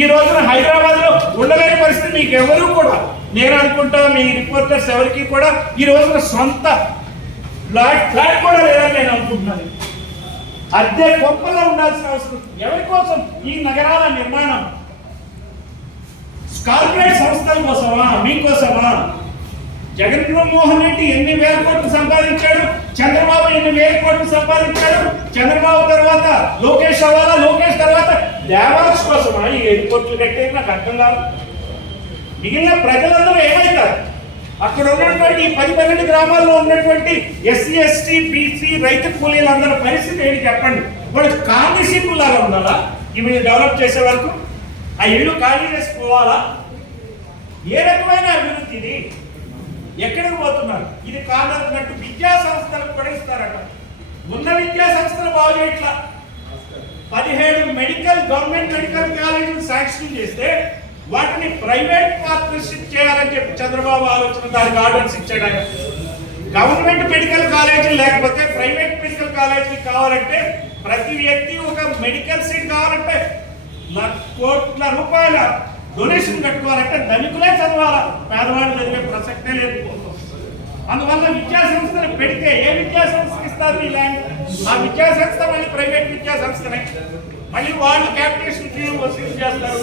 ఈ రోజున హైదరాబాద్ లో ఉండలేని పరిస్థితి మీకు ఎవరు కూడా, నేను అనుకుంటా మీ రిపోర్టర్స్ ఎవరికి కూడా ఈ రోజున సొంత ఫ్లాట్ కూడా లేదని నేను అనుకుంటున్నాను. అద్దె గొప్పలో ఉండాల్సిన అవసరం ఎవరి కోసం? ఈ నగరాల నిర్మాణం కార్పొరేట్ సంస్థల కోసమా, మీకోసమా? జగన్మోహన్ రెడ్డి ఎన్ని వేల కోట్లు సంపాదించాడు, చంద్రబాబు ఎన్ని వేల కోట్లు సంపాదించాడు, చంద్రబాబు తర్వాత లోకేష్ అవ్వాలా, లోకేష్ తర్వాత దేవాలయం కోసమా ఈ ఎయిర్పోర్ట్లు కట్టేది? నాకు అర్థం కాదు. మిగిలిన ప్రజలందరూ ఏమవుతారు? అక్కడ ఉన్నటువంటి 10-12 గ్రామాల్లో ఉన్నటువంటి ఎస్సీ ఎస్టీ బీసీ రైతు కూలీలందరూ పరిస్థితి ఏంటి చెప్పండి? వాళ్ళు కాంగ్రెస్ లాగా ఉండాలా ఇవి డెవలప్ చేసే వరకు? ఆ ఇల్లు ఖాళీ చేసుకోవాలా? ఏ రకమైన అభివృద్ధి ఇది? ఎక్కడికి పోతున్నారు? ఇది కాదన్నట్టు విద్యా సంస్థలకు కూడా ఇస్తారట. ఉన్న విద్యా సంస్థలు బాగు చేయట్లా. 17 గవర్నమెంట్ మెడికల్ కాలేజీలు శాంక్షన్ చేస్తే వాటిని ప్రైవేట్ పార్ట్నర్షిప్ చేయాలని చెప్పి చంద్రబాబు ఆలోచన, దానికి ఆర్డర్స్ ఇచ్చాడు ఆయన. గవర్నమెంట్ మెడికల్ కాలేజీలు లేకపోతే ప్రైవేట్ మెడికల్ కాలేజీలు కావాలంటే ప్రతి వ్యక్తి ఒక మెడికల్ సీట్ కావాలంటే కోట్ల రూపాయల డొనేషన్ కట్టుకోవాలంటే ధనికులే చదవాలా, పేదవాళ్ళు చదివే ప్రసక్తే లేదు. అందువల్ల విద్యా సంస్థలు పెడితే ఏ విద్యా సంస్థకి ఇస్తారు ఈ ల్యాండ్? ఆ విద్యా సంస్థ మళ్ళీ ప్రైవేట్ విద్యా సంస్థనే, మళ్ళీ వాళ్ళు క్యాపిటేషన్ ఫీజు వసూలు చేస్తారు.